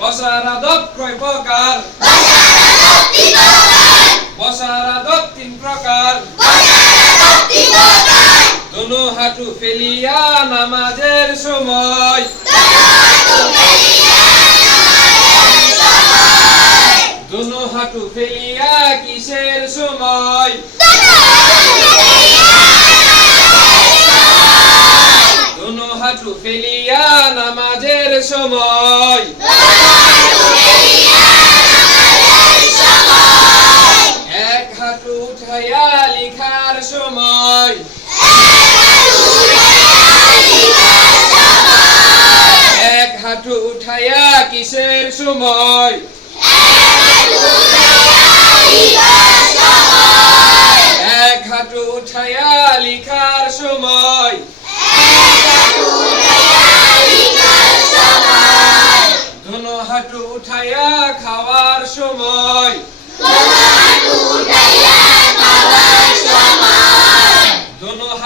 বসার আদব কয় প্রকার? বসার আদব তিন প্রকার। দোনো হাঁটু ফেলিয়া নামাজের সময়। দোনো হাঁটু ফেলিয়া কিসের সময়? দোনো হাঁটু ফেলিয়া নামাজের সময় এক হাঁটু লিখার সময়। এক হাঁটু উঠাইয়া কিসের সময়? এক হাঁটু উঠাইয়া লিখার সময়। দোনো হাঁটু উঠাইয়া খাওয়ার সময়।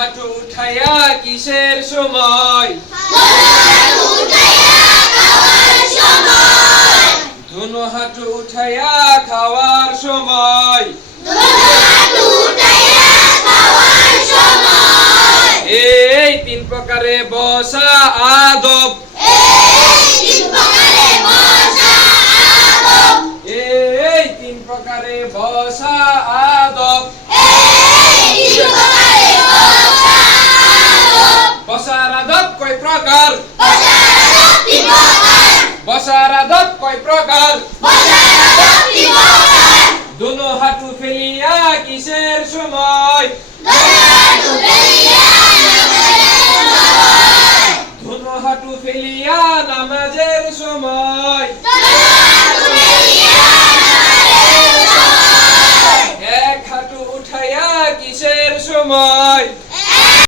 হাঁটু উঠাইয়া কিসের সময়? দোনো হাঁটু উঠাইয়া খাওয়ার সময়। এই তিন প্রকারে বসা আদব। এই তিন প্রকারে বসা আদব বসার আদব কয় প্রকার? বসার আদব কয় প্রকার? দোনো হাঁটু ফেলিয়া কিসের সময়? দোনো হাঁটু ফেলিয়া নামাজের সময়? এক হাঁটু উঠাইয়া কিসের সময়?